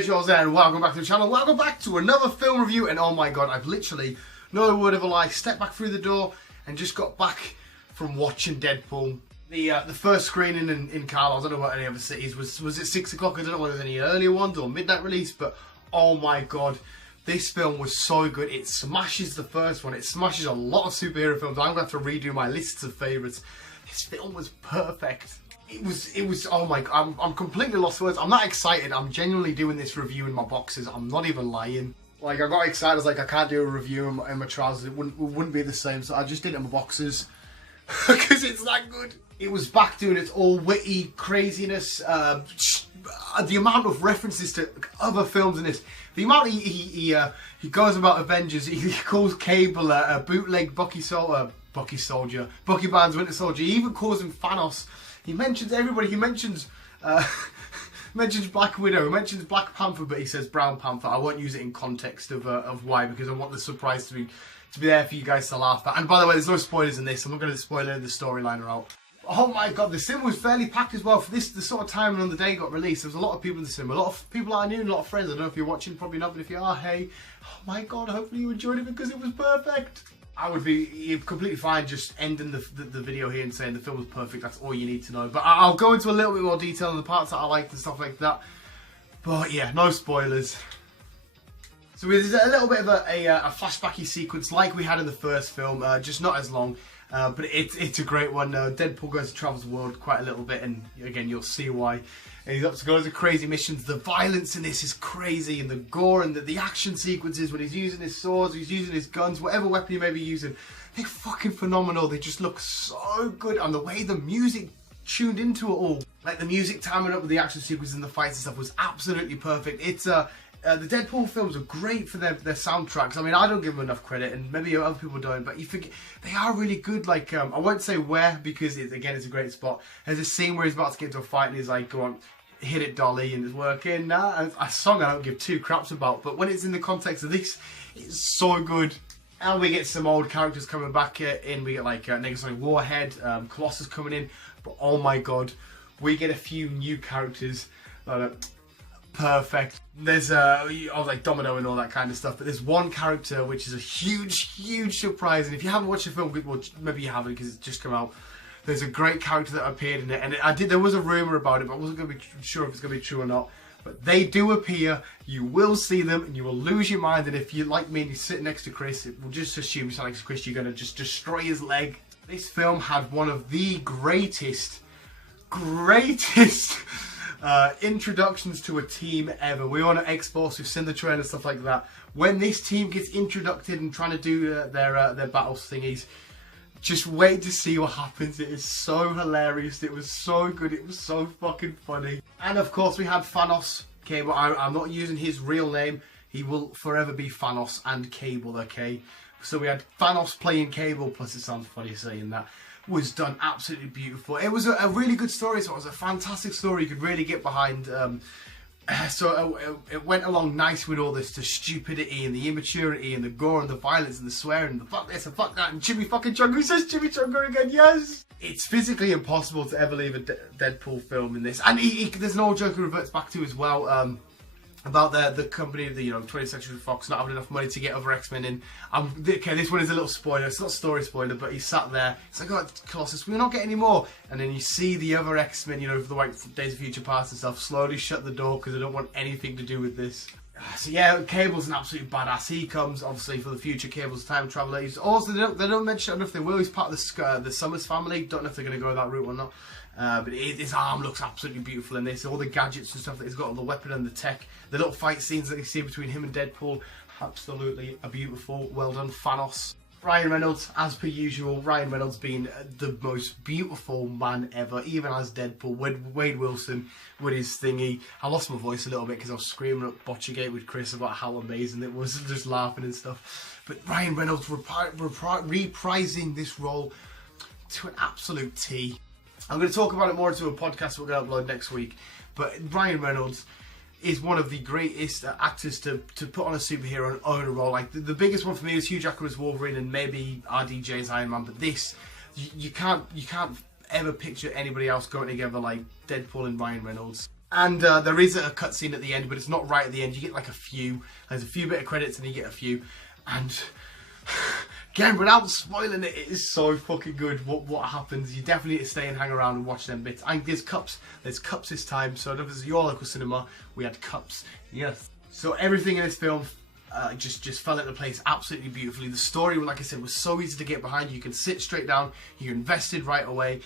visuals and welcome back to the channel. Welcome back to another film review, and oh my god, I've literally, no word of a lie, stepped back through the door and just got back from watching Deadpool. The first screening in Carlisle, I don't know what any other cities, was it 6 o'clock? I don't know whether there was any earlier ones or midnight release, but oh my god, this film was so good. It smashes the first one, it smashes a lot of superhero films. I'm going to have to redo my lists of favourites. This film was perfect. It was, oh my god, I'm completely lost for words. I'm not excited. I'm genuinely doing this review in my boxes. I'm not even lying. Like, I got excited. I was like, I can't do a review in my trousers. It wouldn't be the same. So I just did it in my boxes. Because it's that good. It was back doing its all witty craziness. The amount of references to other films in this. The amount he goes about Avengers. He calls Cable a bootleg Bucky Barnes Winter Soldier. He even calls him Thanos. He mentions everybody. He mentions mentions Black Widow. He mentions Black Panther, but he says Brown Panther. I won't use it in context of why, because I want the surprise to be there for you guys to laugh at. And by the way, there's no spoilers in this. I'm not going to spoil any of the storyline out. Oh my god, the cinema was fairly packed as well for this. The sort of time on the day it got released, there was a lot of people in the cinema. A lot of people I knew, and a lot of friends. I don't know if you're watching, probably not, but if you are, hey, oh my god, hopefully you enjoyed it because it was perfect. I would be completely fine just ending the video here and saying the film was perfect. That's all you need to know. But I'll go into a little bit more detail on the parts that I liked and stuff like that. But yeah, no spoilers. So there's a little bit of a flashbacky sequence like we had in the first film, just not as long. But it's a great one. Deadpool goes to travel the world quite a little bit, and again you'll see why. And he's up to loads of crazy missions. The violence in this is crazy, and the gore and the action sequences when he's using his swords, he's using his guns, whatever weapon he may be using, they're fucking phenomenal. They just look so good, and the way the music tuned into it all, like the music timing up with the action sequences and the fights and stuff, was absolutely perfect. It's the Deadpool films are great for their soundtracks. I mean, I don't give them enough credit, and maybe other people don't, but you forget they are really good. Like, I won't say where, because it's a great spot. There's a scene where he's about to get into a fight, and he's like, go on, hit it, Dolly, and it's working. Nah, a song I don't give two craps about, but when it's in the context of this, it's so good. And we get some old characters coming back in. We get like Negasonic Warhead, Colossus coming in, but oh my god, we get a few new characters that are perfect. There's like Domino and all that kind of stuff, but there's one character which is a huge surprise, and if you haven't watched the film, well, maybe you haven't because it's just come out. There's a great character that appeared in it, and there was a rumour about it, but I wasn't going to be sure if it's going to be true or not. But they do appear, you will see them, and you will lose your mind, and if you're like me and you sit next to Chris, we'll just assume you sit next to Chris, you're going to just destroy his leg. This film had one of the greatest introductions to a team ever. We all know X-Force, we've seen the trailer and stuff like that. When this team gets introduced and trying to do their battle thingies, just wait to see what happens. It is so hilarious. It was so good. It was so fucking funny. And of course we had Thanos. Okay, but I'm not using his real name. He will forever be Thanos and Cable, okay? So we had Thanos playing Cable, plus it sounds funny saying that. Was done absolutely beautiful. It was a really good story, so it was a fantastic story you could really get behind. It went along nice with all this, the stupidity and the immaturity and the gore and the violence and the swearing and the fuck this and fuck that and Jimmy fucking Chunga. Who says Jimmy Chunga again? Yes! It's physically impossible to ever leave a Deadpool film in this. And there's an old joke he reverts back to as well. About the company, the 20th Century Fox not having enough money to get other X-Men in. Okay, this one is a little spoiler. It's not a story spoiler, but he's sat there. It's like, oh, Colossus, we're not getting any more. And then you see the other X-Men, for the like Days of Future Past and stuff, slowly shut the door because they don't want anything to do with this. So yeah, Cable's an absolute badass. He comes obviously for the future. Cable's a time traveler. He's also they don't mention. I don't know if they will. He's part of the Summers family. Don't know if they're going to go that route or not. But his arm looks absolutely beautiful in this. All the gadgets and stuff that he's got, all the weapon and the tech, the little fight scenes that you see between him and Deadpool, absolutely a beautiful, well done. Thanos. Ryan Reynolds, as per usual. Ryan Reynolds being the most beautiful man ever, even as Deadpool. Wade Wilson with his thingy. I lost my voice a little bit because I was screaming at Botchagate with Chris about how amazing it was, just laughing and stuff. But Ryan Reynolds reprising this role to an absolute T. I'm going to talk about it more into a podcast we're going to upload next week. But Ryan Reynolds is one of the greatest actors to put on a superhero and own a role. Like the biggest one for me is Hugh Jackman's Wolverine and maybe RDJ's Iron Man. But this, you can't ever picture anybody else going together like Deadpool and Ryan Reynolds. And there is a cutscene at the end, but it's not right at the end. You get like a few. There's a few bit of credits and you get a few. And again, without spoiling it, it is so fucking good what happens. You definitely need to stay and hang around and watch them bits. And there's cups this time. So if it's your local cinema, we had cups. Yes. So everything in this film just fell into place absolutely beautifully. The story, like I said, was so easy to get behind. You can sit straight down, you're invested right away.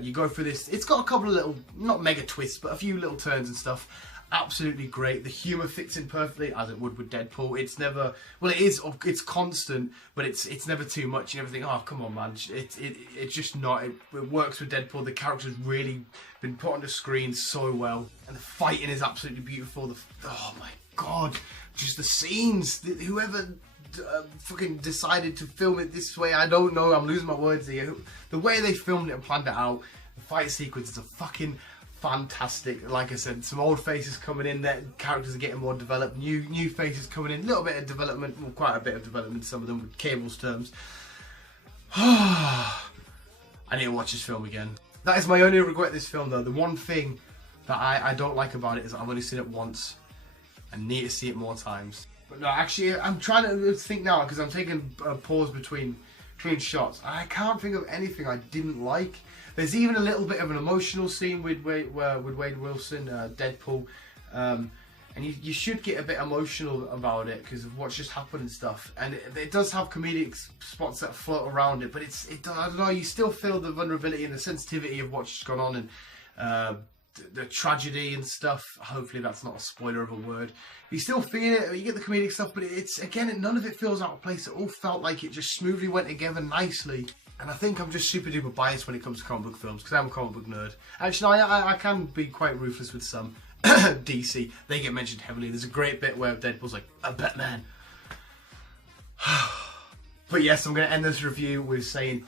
You go through this. It's got a couple of little, not mega twists, but a few little turns and stuff. Absolutely great. The humour fits in perfectly, as it would with Deadpool. It's never, well, it's constant, but it's never too much. You never think, oh, come on, man. It's just not. It works with Deadpool. The character's really been put on the screen so well, and the fighting is absolutely beautiful. Oh my god, just the scenes. Whoever fucking decided to film it this way, I don't know. I'm losing my words here. The way they filmed it and planned it out, the fight sequences are fucking fantastic. Like I said, some old faces coming in, their characters are getting more developed, new faces coming in, a little bit of development, well, quite a bit of development, some of them with Cable's terms. I need to watch this film again. That is my only regret with this film though. The one thing that I don't like about it is I've only seen it once. I need to see it more times. But no, actually, I'm trying to think now because I'm taking a pause between shots. I can't think of anything I didn't like. There's even a little bit of an emotional scene with Wade Wilson, Deadpool, and you should get a bit emotional about it because of what's just happened and stuff. And it does have comedic spots that float around it, but I don't know. You still feel the vulnerability and the sensitivity of what's just gone on and the tragedy and stuff. Hopefully that's not a spoiler of a word. You still feel it. You get the comedic stuff, but none of it feels out of place. It all felt like it just smoothly went together nicely. And I think I'm just super duper biased when it comes to comic book films because I'm a comic book nerd. Actually, no, I can be quite ruthless with some. DC, they get mentioned heavily. There's a great bit where Deadpool's like, a Batman. But yes, I'm going to end this review with saying,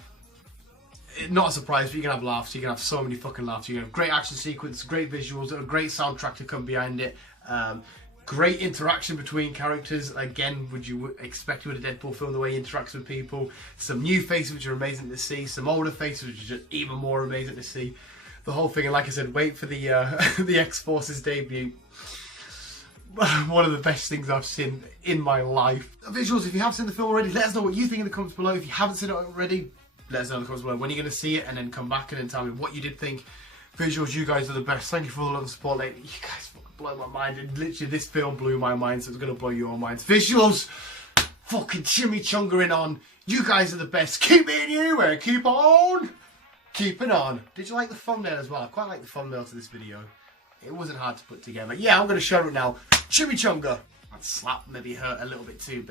not a surprise, but you're going to have laughs. You're going to have so many fucking laughs. You're going to have great action sequence, great visuals, a great soundtrack to come behind it. Great interaction between characters. Again, would you expect with a Deadpool film the way he interacts with people? Some new faces which are amazing to see. Some older faces which are just even more amazing to see. The whole thing, and like I said, wait for the the X-Force's debut. One of the best things I've seen in my life. The visuals, if you have seen the film already, let us know what you think in the comments below. If you haven't seen it already, let us know in the comments below when you're going to see it, and then come back and then tell me what you did think. Visuals, you guys are the best. Thank you for all the love and support lately. You guys blow my mind, and literally this film blew my mind, so it's going to blow your minds. Visuals, fucking chimichungering on. You guys are the best. Keep being you and keep on keeping on. Did you like the thumbnail as well? I quite like the thumbnail to this video. It wasn't hard to put together. Yeah, I'm going to show it now. Chimichunga. That slap maybe hurt a little bit too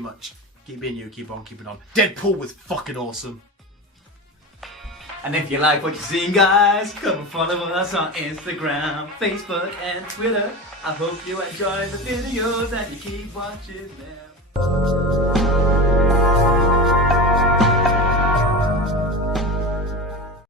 much. Keep being you, keep on keeping on. Deadpool was fucking awesome. And if you like what you're seeing, guys, come and follow us on Instagram, Facebook, and Twitter. I hope you enjoy the videos and you keep watching them.